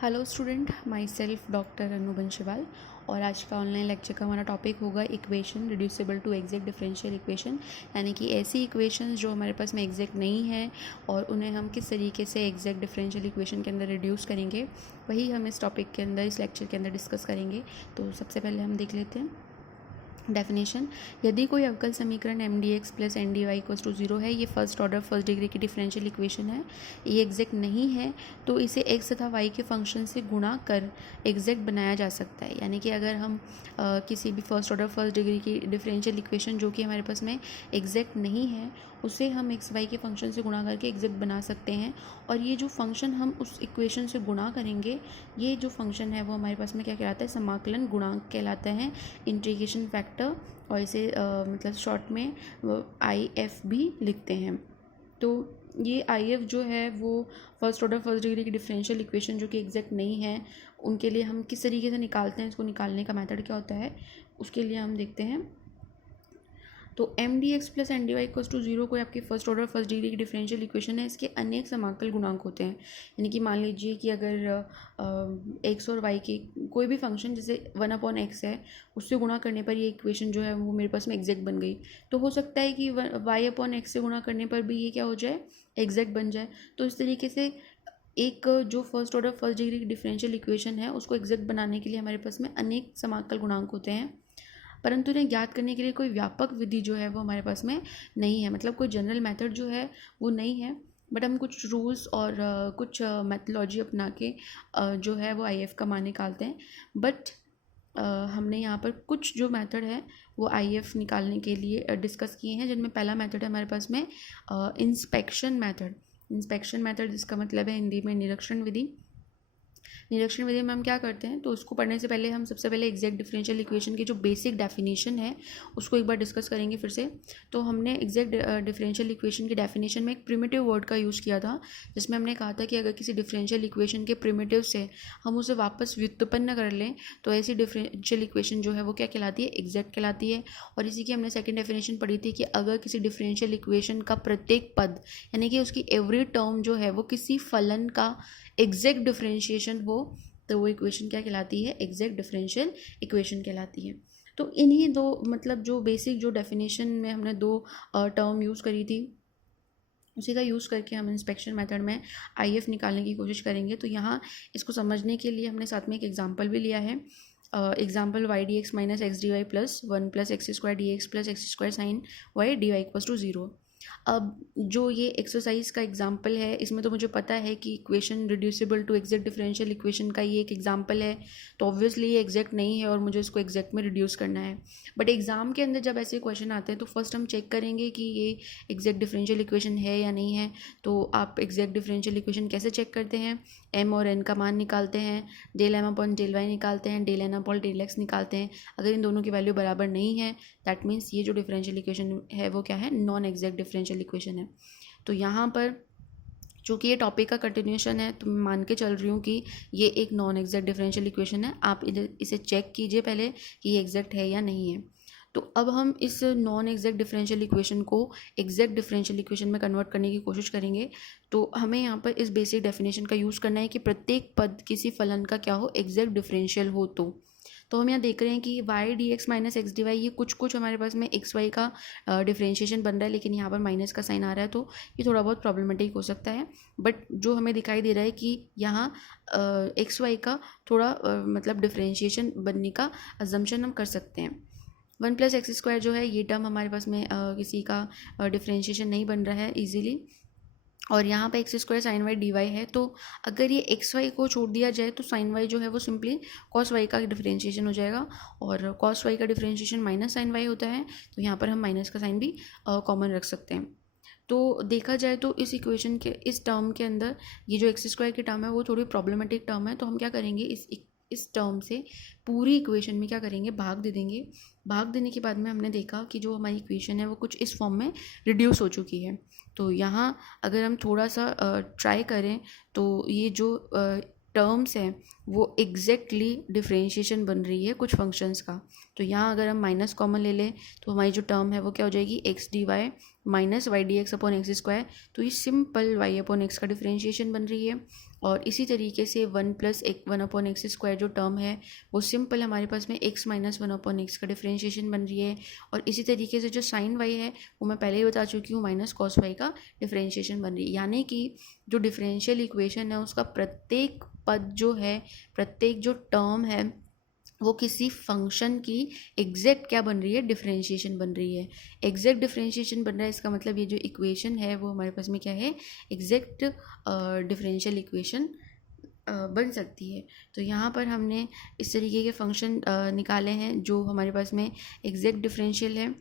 Hello student, myself doctor Anu Banshiwal. और आज का ऑनलाइन लेक्चर का हमारा टॉपिक होगा equation reducible to exact differential equation, यानी कि ऐसी इक्वेशंस जो हमारे पास में एग्जैक्ट नहीं है और उन्हें हम किस तरीके से एग्जैक्ट डिफरेंशियल इक्वेशन के अंदर रिड्यूस करेंगे, वही हम इस टॉपिक के अंदर, इस लेक्चर के अंदर डिस्कस करेंगे। तो सबसे पहले हम देख लेते हैं डेफिनेशन। यदि कोई अवकल समीकरण M D x plus N D Y equals to zero है, ये फर्स्ट ऑर्डर फर्स्ट डिग्री की डिफरेंशियल इक्वेशन है, ये एग्जैक्ट नहीं है, तो इसे एक्स तथा वाई के फंक्शन से गुणा कर एग्जैक्ट बनाया जा सकता है। यानी कि अगर हम किसी भी फर्स्ट ऑर्डर फर्स्ट डिग्री की डिफरेंशियल इक्वेशन जो कि हमारे पास में एग्जैक्ट नहीं है, उसे हम एक्स वाई के फंक्शन से गुणा करके एग्जैक्ट बना सकते हैं। और ये जो फंक्शन हम उस इक्वेशन से गुणा करेंगे, ये जो फंक्शन है वो हमारे पास में क्या कहलाता है, समाकलन गुणांक कहलाता है, इंटीग्रेशन फैक्टर, और इसे मतलब शॉर्ट में IF भी लिखते हैं। तो ये IF जो है वो फर्स्ट ऑर्डर फर्स्ट डिग्री की डिफरेंशियल इक्वेशन जो कि एग्जैक्ट नहीं है, उनके लिए हम किस तरीके से निकालते हैं, इसको निकालने का मेथड क्या होता है, उसके लिए हम देखते हैं। तो M D x plus N D Y equals to zero कोई आपकी फर्स्ट ऑर्डर फर्स्ट डिग्री की डिफरेंशियल इक्वेशन है। इसके अनेक समाकल गुणांक होते हैं, यानी कि मान लीजिए कि अगर एक्स और वाई की कोई भी फंक्शन जैसे 1/x है, उससे गुणा करने पर ये इक्वेशन जो है वो मेरे पास में एग्जैक्ट बन गई। तो हो सकता है कि y/x से गुणा करने पर भी ये क्या हो जाए, एग्जैक्ट बन जाए। तो इस तरीके से एक जो फर्स्ट ऑर्डर फर्स्ट डिग्री की डिफरेंशियल इक्वेशन है उसको एग्जैक्ट बनाने के लिए हमारे पास में अनेक समाकल गुणांक होते हैं, परंतु इन्हें ज्ञात करने के लिए कोई व्यापक विधि जो है वो हमारे पास में नहीं है, मतलब कोई जनरल मेथड जो है वो नहीं है। बट हम कुछ रूल्स और कुछ मेथोलॉजी अपना के जो है वो IF का मान निकालते हैं। बट हमने यहाँ पर कुछ जो मेथड है वो IF निकालने के लिए डिस्कस किए हैं, जिनमें पहला मेथड है हमारे पास में इंस्पेक्शन मेथड। इंस्पेक्शन मेथड जिसका मतलब है हिंदी में निरीक्षण विधि। निरीक्षण विधि में हम क्या करते हैं, तो उसको पढ़ने से पहले हम सबसे पहले एग्जैक्ट डिफरेंशियल इक्वेशन की जो बेसिक डेफिनेशन है उसको एक बार डिस्कस करेंगे फिर से। तो हमने एग्जैक्ट डिफरेंशियल इक्वेशन की डेफिनेशन में एक प्रिमिटिव वर्ड का यूज़ किया था, जिसमें हमने कहा था कि अगर किसी डिफरेंशियल इक्वेशन के प्रिमिटिव से हम उसे वापस व्युत्पन्न कर लें तो ऐसी डिफरेंशियल इक्वेशन जो है वो क्या कहलाती है, एग्जैक्ट कहलाती है। और इसी की हमने सेकेंड डेफिनेशन पढ़ी थी कि अगर किसी डिफरेंशियल इक्वेशन का प्रत्येक पद, यानी कि उसकी एवरी टर्म जो है वो किसी फलन का एग्जैक्ट डिफरेंशिएशन हो, तो वो इक्वेशन क्या कहलाती है, एग्जैक्ट डिफरेंशियल इक्वेशन कहलाती है। तो इन्हीं दो, मतलब जो बेसिक जो डेफिनेशन में हमने दो टर्म यूज़ करी थी, उसी का यूज़ करके हम इंस्पेक्शन मेथड में IF निकालने की कोशिश करेंगे। तो यहाँ इसको समझने के लिए हमने साथ में एक एग्जांपल भी लिया है। Example y/dx minus x/dy plus 1 plus x² dx plus x² sine y dy equals to 0। अब जो ये एक्सरसाइज का एग्जाम्पल है, इसमें तो मुझे पता है कि equation reducible to exact differential equation का ये एक एग्जाम्पल है, तो ऑब्वियसली ये एग्जैक्ट नहीं है और मुझे इसको एग्जैक्ट में रिड्यूस करना है। बट एग्जाम के अंदर जब ऐसे क्वेश्चन आते हैं तो फर्स्ट हम चेक करेंगे कि ये एग्जैक्ट डिफरेंशियल इक्वेशन है या नहीं है। तो आप एग्जैक्ट डिफरेंशियल इक्वेशन कैसे चेक करते हैं, m और n का मान निकालते हैं, del m upon del y निकालते हैं, del n upon del x निकालते हैं। अगर इन दोनों की वैल्यू बराबर नहीं है, दैट मीन्स ये जो डिफरेंशियल इक्वेशन है वो क्या है, नॉन एग्जैक्ट डिफरेंशियल इक्वेशन है। तो यहाँ पर चूँकि ये टॉपिक का कंटिन्यूएशन है, तो मैं मान के चल रही हूँ कि ये एक नॉन एग्जैक्ट डिफरेंशियल इक्वेशन है। आप इसे चेक कीजिए पहले कि ये एग्जैक्ट है या नहीं है। तो अब हम इस नॉन एग्जैक्ट डिफरेंशियल इक्वेशन को एग्जैक्ट डिफरेंशियल इक्वेशन में कन्वर्ट करने की कोशिश करेंगे। तो हमें यहाँ पर इस बेसिक डेफिनेशन का यूज़ करना है कि प्रत्येक पद किसी फलन का क्या हो, एग्जैक्ट डिफरेंशियल हो। तो हम यहाँ देख रहे हैं कि y/dx माइनस x/dy, ये कुछ हमारे पास में x/y का डिफरेंशिएशन बन रहा है, लेकिन यहाँ पर माइनस का साइन आ रहा है, तो ये थोड़ा बहुत प्रॉब्लमेटिक हो सकता है। बट जो हमें दिखाई दे रहा है कि यहाँ x/y का थोड़ा मतलब डिफरेंशिएशन बनने का अजम्पशन हम कर सकते हैं। 1 प्लस x² जो है ये टर्म हमारे पास में किसी का डिफरेंशिएशन नहीं बन रहा है ईजिली, और यहाँ पे x² साइन वाई dy है। तो अगर ये xy को छोड़ दिया जाए तो साइन y जो है वो सिंपली cos y का डिफरेंशिएशन हो जाएगा, और cos y का डिफरेंशिएशन माइनस साइन y होता है, तो यहाँ पर हम माइनस का साइन भी कॉमन रख सकते हैं। तो देखा जाए तो इस इक्वेशन के इस टर्म के अंदर ये जो x² की टर्म है वो थोड़ी प्रॉब्लमेटिक टर्म है। तो हम क्या करेंगे, इस टर्म से पूरी इक्वेशन में क्या करेंगे, भाग दे देंगे। भाग देने के बाद में हमने देखा कि जो हमारी इक्वेशन है वो कुछ इस फॉर्म में रिड्यूस हो चुकी है। तो यहाँ अगर हम थोड़ा सा ट्राई करें तो ये जो टर्म्स हैं वो एग्जैक्टली डिफरेंशिएशन बन रही है कुछ फंक्शंस का। तो यहाँ अगर हम माइनस कॉमन ले लें तो हमारी जो टर्म है वो क्या हो जाएगी, x/dy minus y/dx upon x²। तो ये सिंपल y अपॉन x का डिफरेंशिएशन बन रही है। और इसी तरीके से 1+1/x² जो टर्म है वो सिंपल हमारे पास में x माइनस 1/x का डिफ्रेंशिएशन बन रही है। और इसी तरीके से जो साइन y है वो मैं पहले ही बता चुकी हूँ माइनस कॉस y का डिफ्रेंशिएशन बन रही है। यानी कि जो डिफरेंशियल इक्वेशन है उसका प्रत्येक पद जो है, प्रत्येक जो टर्म है वो किसी फंक्शन की एग्जैक्ट क्या बन रही है, डिफरेंशिएशन बन रही है। एग्जैक्ट डिफरेंशिएशन बन रहा है, इसका मतलब ये जो इक्वेशन है वो हमारे पास में क्या है, एग्जैक्ट डिफरेंशियल इक्वेशन बन सकती है। तो यहाँ पर हमने इस तरीके के फंक्शन निकाले हैं जो हमारे पास में एग्जैक्ट डिफरेंशियल है।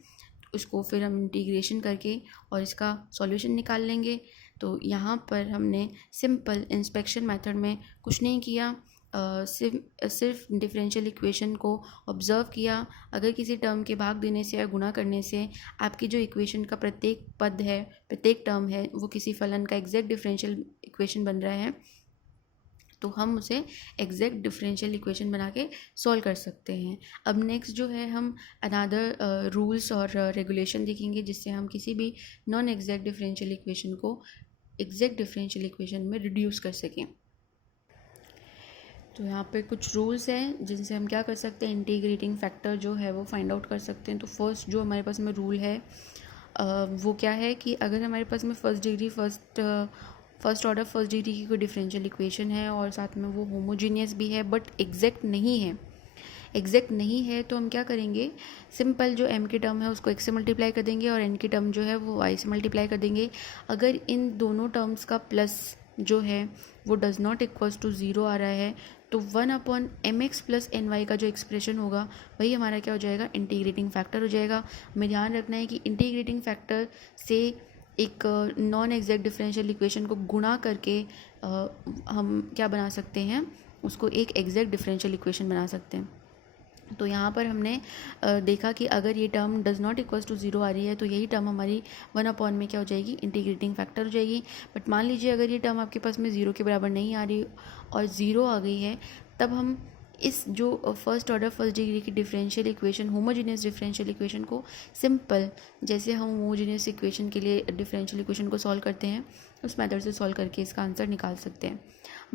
उसको फिर हम इंटीग्रेशन करके और इसका सॉल्यूशन निकाल लेंगे। तो यहाँ पर हमने सिंपल इंस्पेक्शन मेथड में कुछ नहीं किया, सिर्फ डिफरेंशियल इक्वेशन को ऑब्ज़र्व किया। अगर किसी टर्म के भाग देने से या गुणा करने से आपकी जो इक्वेशन का प्रत्येक पद है, प्रत्येक टर्म है, वो किसी फलन का एग्जैक्ट डिफरेंशियल इक्वेशन बन रहा है तो हम उसे एग्जैक्ट डिफरेंशियल इक्वेशन बना के सॉल्व कर सकते हैं। अब नेक्स्ट जो है हम अनदर रूल्स और रेगुलेशन देखेंगे जिससे हम किसी भी नॉन एग्जैक्ट डिफरेंशियल इक्वेशन को एग्जैक्ट डिफरेंशियल इक्वेशन में रिड्यूस कर सकें। तो यहाँ पे कुछ रूल्स हैं जिनसे हम क्या कर सकते हैं, इंटीग्रेटिंग फैक्टर जो है वो फाइंड आउट कर सकते हैं। तो फर्स्ट जो हमारे पास में रूल है वो क्या है कि अगर हमारे पास में फर्स्ट ऑर्डर फर्स्ट डिग्री की कोई डिफरेंशियल इक्वेशन है और साथ में वो होमोजीनियस भी है बट एग्जैक्ट नहीं है, तो हम क्या करेंगे, सिंपल जो m की टर्म है उसको x से मल्टीप्लाई कर देंगे और n की टर्म जो है वो y से मल्टीप्लाई कर देंगे। अगर इन दोनों टर्म्स का प्लस जो है वो डज़ नॉट इक्वल्स टू 0 आ रहा है तो 1/mx + ny का जो एक्सप्रेशन होगा वही हमारा क्या हो जाएगा, इंटीग्रेटिंग फैक्टर हो जाएगा। हमें ध्यान रखना है कि इंटीग्रेटिंग फैक्टर से एक नॉन एग्जैक्ट डिफरेंशियल इक्वेशन को गुणा करके हम क्या बना सकते हैं, उसको एक एग्जैक्ट डिफरेंशियल इक्वेशन बना सकते हैं। तो यहाँ पर हमने देखा कि अगर ये term does not equals to 0 आ रही है तो यही टर्म हमारी 1/, में क्या हो जाएगी, इंटीग्रेटिंग फैक्टर हो जाएगी। बट मान लीजिए अगर ये टर्म आपके पास में 0 के बराबर नहीं आ रही और 0 आ गई है, तब हम इस जो फर्स्ट ऑर्डर फर्स्ट डिग्री की differential equation, homogeneous differential equation को सिंपल जैसे हम होमोजीनियस इक्वेशन के लिए डिफरेंशियल इक्वेशन को सॉल्व करते हैं उस मेथड से सॉल्व करके इसका आंसर निकाल सकते हैं।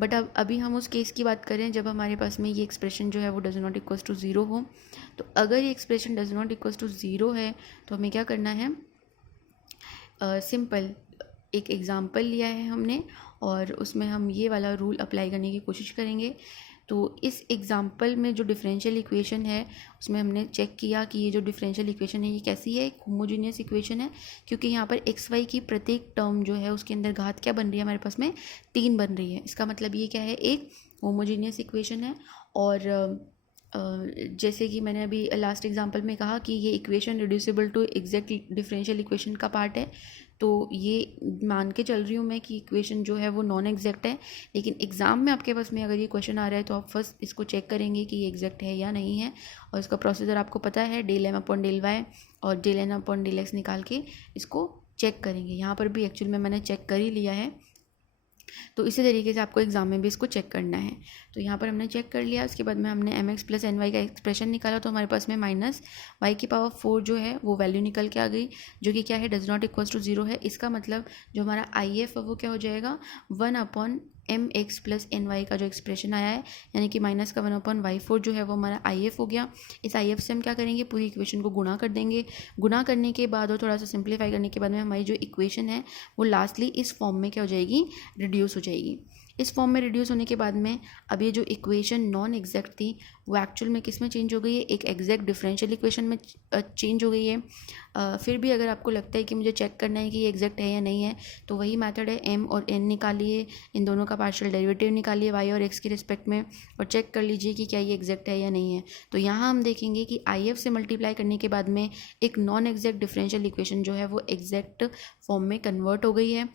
बट अब अभी हम उस केस की बात करें जब हमारे पास में ये एक्सप्रेशन जो है वो डज़ नॉट इक्वल्स टू 0 हो। तो अगर ये expression does not equals to 0 है तो हमें क्या करना है, सिंपल एक एग्ज़ाम्पल लिया है हमने और उसमें हम ये वाला रूल अप्लाई करने की कोशिश करेंगे। तो इस एग्ज़ाम्पल में जो डिफरेंशियल इक्वेशन है उसमें हमने चेक किया कि ये जो डिफरेंशियल इक्वेशन है ये कैसी है, एक होमोजीनियस इक्वेशन है, क्योंकि यहाँ पर एक्स वाई की प्रत्येक टर्म जो है उसके अंदर घात क्या बन रही है, हमारे पास में 3 बन रही है। इसका मतलब ये क्या है, एक होमोजीनियस इक्वेशन है। और जैसे कि मैंने अभी लास्ट एग्जांपल में कहा कि ये equation reducible to exact differential equation का पार्ट है, तो ये मान के चल रही हूँ मैं कि इक्वेशन जो है वो नॉन एग्जैक्ट है। लेकिन एग्ज़ाम में आपके पास में अगर ये क्वेश्चन आ रहा है तो आप फर्स्ट इसको चेक करेंगे कि ये एग्जैक्ट है या नहीं है, और इसका प्रोसीजर आपको पता है, del m/del y और del n/del x निकाल के इसको चेक करेंगे। यहाँ पर भी एक्चुअल में मैंने चेक कर ही लिया है, तो इसी तरीके से आपको एग्जाम में भी इसको चेक करना है। तो यहाँ पर हमने चेक कर लिया, उसके बाद में हमने mx + ny का एक्सप्रेशन निकाला तो हमारे पास में -y⁴ जो है वो वैल्यू निकल के आ गई, जो कि क्या है, डज़ नॉट इक्वल्स टू 0 है। इसका मतलब जो हमारा IF है वो क्या हो जाएगा, 1/mx + ny का जो एक्सप्रेशन आया है, यानी कि माइनस का 1/y⁴ जो है वो हमारा IF हो गया। इस IF से हम क्या करेंगे, पूरी इक्वेशन को गुणा कर देंगे। गुणा करने के बाद और थोड़ा सा सिंप्लीफाई करने के बाद में हमारी जो इक्वेशन है वो लास्टली इस फॉर्म में क्या हो जाएगी, रिड्यूस हो जाएगी। इस फॉर्म में रिड्यूस होने के बाद में अब ये जो इक्वेशन नॉन एग्जैक्ट थी वो एक्चुअल में किस में चेंज हो गई है, एक एग्जैक्ट डिफरेंशियल इक्वेशन में चेंज हो गई है। फिर भी अगर आपको लगता है कि मुझे चेक करना है कि ये एग्जैक्ट है या नहीं है, तो वही मेथड है, m और n निकालिए, इन दोनों का पार्शियल डेरिवेटिव निकालिए y और x के रिस्पेक्ट में, और चेक कर लीजिए कि क्या ये एग्जैक्ट है या नहीं है। तो यहाँ हम देखेंगे कि IF से मल्टीप्लाई करने के बाद में एक नॉन एग्जैक्ट डिफरेंशियल इक्वेशन जो है वो एग्जैक्ट फॉर्म में कन्वर्ट हो गई है।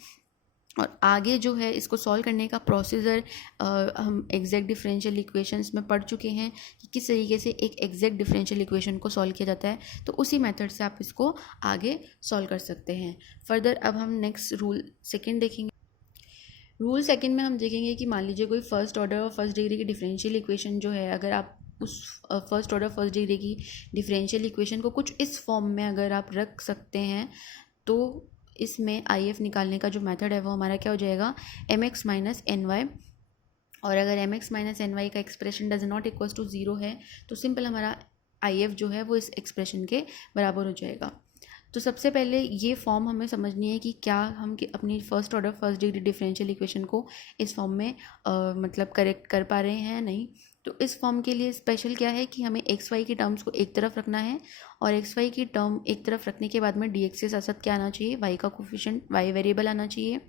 और आगे जो है इसको सॉल्व करने का प्रोसीजर हम एग्जैक्ट डिफरेंशियल इक्वेशंस में पढ़ चुके हैं कि किस तरीके से एक एग्जैक्ट डिफरेंशियल इक्वेशन को सॉल्व किया जाता है, तो उसी मेथड से आप इसको आगे सॉल्व कर सकते हैं। फर्दर अब हम नेक्स्ट रूल सेकंड देखेंगे। रूल सेकंड में हम देखेंगे कि मान लीजिए कोई फर्स्ट ऑर्डर और फर्स्ट डिग्री की डिफरेंशियल इक्वेशन जो है, अगर आप उस फर्स्ट ऑर्डर फर्स्ट डिग्री की डिफरेंशियल इक्वेशन को कुछ इस फॉर्म में अगर आप रख सकते हैं, तो इसमें IF निकालने का जो मेथड है वो हमारा क्या हो जाएगा, mx - ny और अगर M x minus N Y का expression does not equals to zero है तो सिंपल हमारा आई एफ जो है वो इस एक्सप्रेशन के बराबर हो जाएगा। तो सबसे पहले ये फॉर्म हमें समझनी है कि क्या हम अपनी first order first degree differential equation को इस फॉर्म में मतलब करेक्ट कर पा रहे हैं या नहीं। तो इस फॉर्म के लिए स्पेशल क्या है कि हमें एक्स वाई की टर्म्स को एक तरफ रखना है और एक्स वाई की टर्म एक तरफ रखने के बाद में डी एक्स के साथ साथ क्या आना चाहिए, वाई का कोफिशिएंट, वाई वेरिएबल आना चाहिए।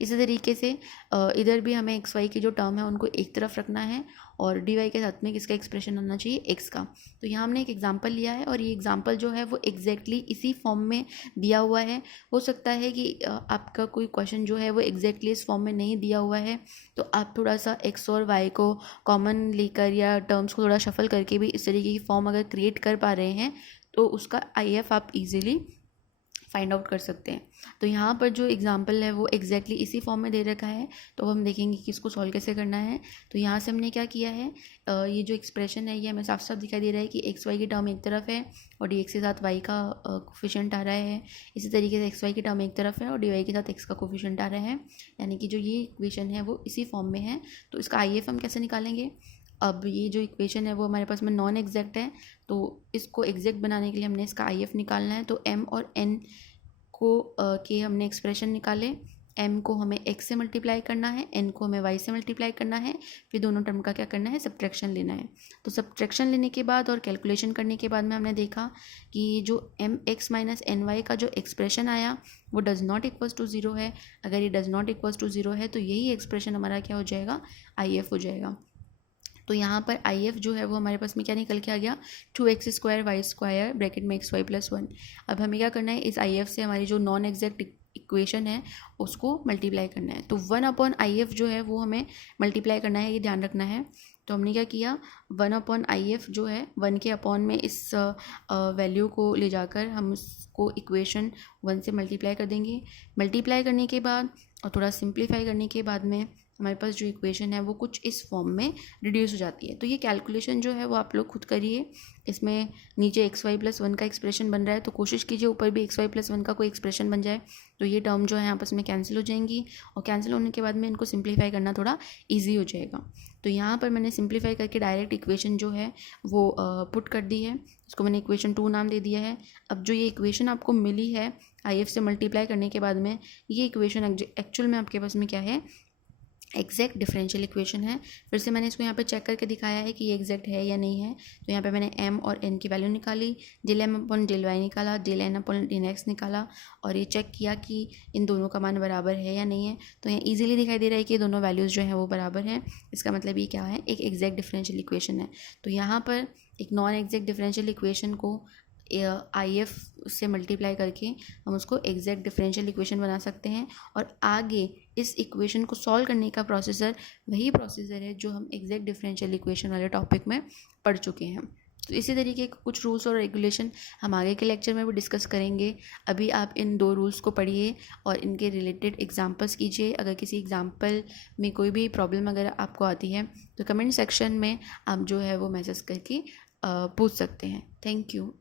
इसी तरीके से इधर भी हमें एक्स वाई की जो टर्म है उनको एक तरफ रखना है और डी वाई के साथ में किसका एक्सप्रेशन आना चाहिए, एक्स का। तो यहाँ हमने एक एग्जांपल लिया है और ये एग्जांपल जो है वो एग्जैक्टली इसी फॉर्म में दिया हुआ है। हो सकता है कि आपका कोई क्वेश्चन जो है वो एग्जैक्टली इस फॉर्म में नहीं दिया हुआ है तो आप थोड़ा सा एक्स और वाई को कॉमन लेकर या टर्म्स को थोड़ा शफल करके भी इस तरीके की फॉर्म अगर क्रिएट कर पा रहे हैं तो उसका आई एफ आप इजीली फाइंड आउट कर सकते हैं। तो यहाँ पर जो एग्जांपल है वो एग्जैक्टली इसी फॉर्म में दे रखा है। तो हम देखेंगे कि इसको सॉल्व कैसे करना है। तो यहाँ से हमने क्या किया है, ये जो एक्सप्रेशन है ये हमें साफ साफ दिखाई दे रहा है कि एक्स वाई की टर्म एक तरफ है और डी एक्स के साथ वाई का कोफिशिएंट आ रहा है। इसी तरीके से एक्स वाई की टर्म एक तरफ है और डी वाई के साथ एक्स का कोफिशिएंट आ रहा है, यानी कि जो ये इक्वेशन है वो इसी फॉर्म में है। तो इसका आई एफ हम कैसे निकालेंगे। अब ये जो इक्वेशन है वो हमारे पास में नॉन एग्जैक्ट है तो इसको एग्जैक्ट बनाने के लिए हमने इसका आई एफ निकालना है। तो एम और एन को के हमने एक्सप्रेशन निकाले। m को हमें x से मल्टीप्लाई करना है, n को हमें y से मल्टीप्लाई करना है, फिर दोनों टर्म का क्या करना है, सब्ट्रैक्शन लेना है। तो सब्ट्रैक्शन लेने के बाद और कैलकुलेशन करने के बाद में हमने देखा कि जो M x minus N Y का जो एक्सप्रेशन आया वो does not equals to zero है। अगर ये does not equals to zero है तो यही एक्सप्रेशन हमारा क्या हो जाएगा, आई एफ हो जाएगा। तो यहाँ पर आई एफ जो है वो हमारे पास में क्या निकल के आ गया, 2x² y² ब्रैकेट में xy+1। अब हमें क्या करना है, इस आई एफ से हमारी जो नॉन एग्जैक्ट इक्वेशन है उसको मल्टीप्लाई करना है। तो 1/IF जो है वो हमें मल्टीप्लाई करना है, ये ध्यान रखना है। तो हमने क्या किया, 1/IF जो है 1 के अपॉन में इस वैल्यू को ले जाकर हम उसको इक्वेशन 1 से मल्टीप्लाई कर देंगे। मल्टीप्लाई करने के बाद और थोड़ा सिंप्लीफाई करने के बाद में हमारे पास जो इक्वेशन है वो कुछ इस फॉर्म में रिड्यूस हो जाती है। तो ये कैलकुलेशन जो है वो आप लोग खुद करिए। इसमें नीचे xy+1 का एक्सप्रेशन बन रहा है तो कोशिश कीजिए ऊपर भी xy+1 का कोई एक्सप्रेशन बन जाए। तो ये टर्म जो है आपस में कैंसिल हो जाएंगी और कैंसिल होने के बाद में इनको सिंप्लीफाई करना थोड़ा ईजी हो जाएगा। तो यहाँ पर मैंने सिंप्लीफाई करके डायरेक्ट इक्वेशन जो है वो पुट कर दी है। इसको मैंने इक्वेशन 2 नाम दे दिया है। अब जो ये इक्वेशन आपको मिली है आई एफ से मल्टीप्लाई करने के बाद में, ये इक्वेशन एक्चुअल में आपके पास में क्या है, एग्जैक्ट डिफरेंशियल इक्वेशन है। फिर से मैंने इसको यहाँ पे चेक करके दिखाया है कि ये एग्जैक्ट है या नहीं है। तो यहाँ पे मैंने m और n की वैल्यू निकाली, del m/del y निकाला, del n/del x निकाला और ये चेक किया कि इन दोनों का मान बराबर है या नहीं है। तो यहाँ इजीली दिखाई दे रहा है कि दोनों वैल्यूज़ जो हैं वो बराबर हैं। इसका मतलब ये क्या है, एक एग्जैक्ट डिफरेंशियल इक्वेशन है। तो यहाँ पर एक नॉन एग्जैक्ट डिफरेंशियल इक्वेशन को आई एफ से मल्टीप्लाई करके हम उसको एग्जैक्ट डिफरेंशियल इक्वेशन बना सकते हैं। और आगे इस इक्वेशन को सॉल्व करने का प्रोसीजर वही प्रोसीजर है जो हम एग्जैक्ट डिफरेंशियल इक्वेशन वाले टॉपिक में पढ़ चुके हैं। तो इसी तरीके के कुछ रूल्स और रेगुलेशन हम आगे के लेक्चर में भी डिस्कस करेंगे। अभी आप इन 2 रूल्स को पढ़िए और इनके रिलेटेड एग्जांपल्स कीजिए। अगर किसी एग्जांपल में कोई भी प्रॉब्लम अगर आपको आती है तो कमेंट सेक्शन में आप जो है वो मैसेज करके पूछ सकते हैं। Thank you.